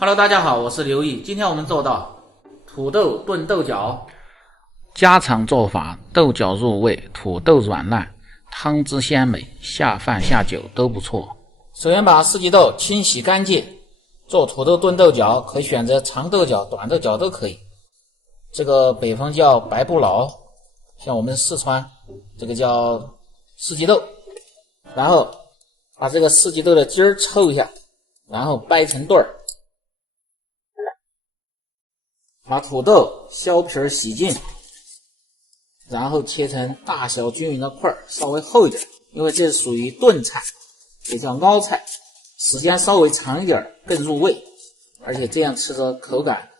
Hello， 大家好，我是刘毅。今天我们做到土豆炖豆角，家常做法，豆角入味，土豆软烂，汤汁鲜美，下饭下酒都不错。首先把四季豆清洗干净。做土豆炖豆角可以选择长豆角、短豆角都可以。这个北方叫白不老，像我们四川这个叫四季豆。然后把这个四季豆的筋儿抽一下，然后掰成段儿。把土豆削皮洗净，然后切成大小均匀的块，稍微厚一点，因为这是属于炖菜，也叫熬菜，时间稍微长一点更入味，而且这样吃着口感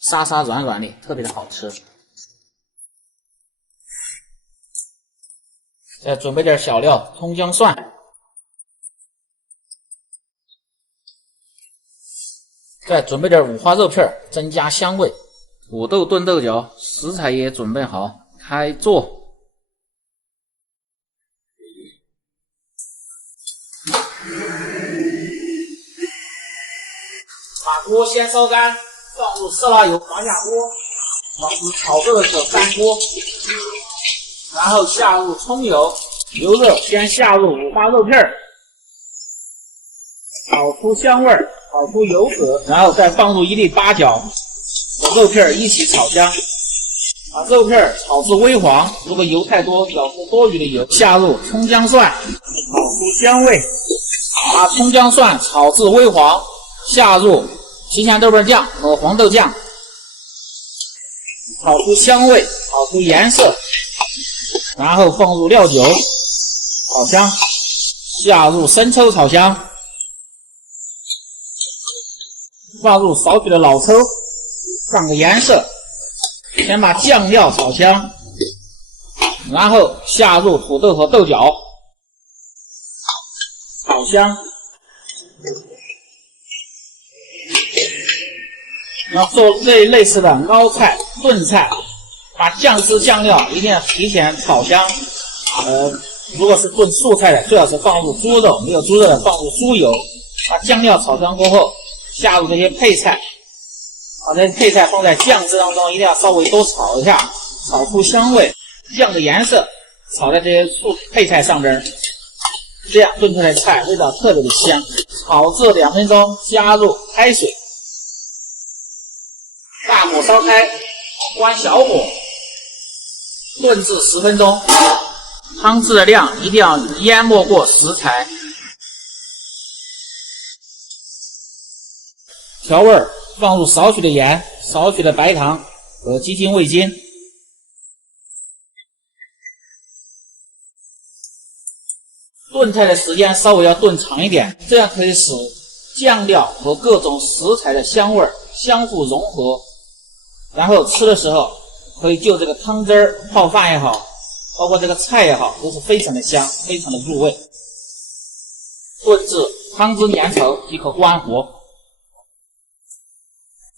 沙沙软软的，特别的好吃。再准备点小料，葱姜蒜，再准备点五花肉片，增加香味。土豆炖豆角，食材也准备好，开做。把锅先烧干，放入色拉油，滑下锅，防止炒热的时候翻锅。然后下入葱油，油热先下入五花肉片，炒出香味，炒出油脂，然后再放入一粒八角。和肉片一起炒香，把肉片炒至微黄，如果油太多，舀出多余的油，下入葱姜蒜，炒出香味。把葱姜蒜炒至微黄，下入郫县豆瓣酱和黄豆酱，炒出香味，炒出颜色，然后放入料酒，炒香，下入生抽炒香，放入少许的老抽。放个颜色，先把酱料炒香，然后下入土豆和豆角，炒香。要做类似的熬菜、炖菜，把酱汁酱料一定要提前炒香。如果是炖素菜的，最好是放入猪肉，没有猪肉的放入猪油。把酱料炒香过后，下入这些配菜。把这些配菜放在酱汁当中，一定要稍微多炒一下，炒出香味，酱的颜色炒在这些配菜上边，这样炖出来的菜味道特别的香。炒至2分钟，加入开水，大火烧开，关小火，炖至10分钟。汤汁的量一定要淹没过食材。调味儿。放入少许的盐、少许的白糖和鸡精、味精。炖菜的时间稍微要炖长一点，这样可以使酱料和各种食材的香味相互融合，然后吃的时候可以就这个汤汁儿泡饭也好，包括这个菜也好，都是非常的香，非常的入味。炖至汤汁粘稠即可关火。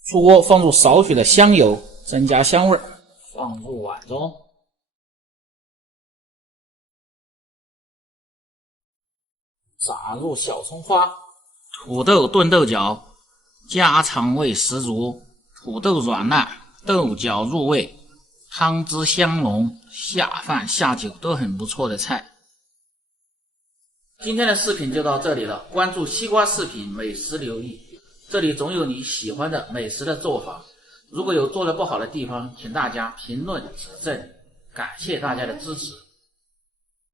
出锅放入少许的香油，增加香味，放入碗中。撒入小葱花。土豆炖豆角，家常味十足，土豆软烂，豆角入味，汤汁香浓，下饭下酒都很不错的菜。今天的视频就到这里了，关注西瓜视频美食留意。这里总有你喜欢的美食的做法，如果有做得不好的地方，请大家评论指正，感谢大家的支持。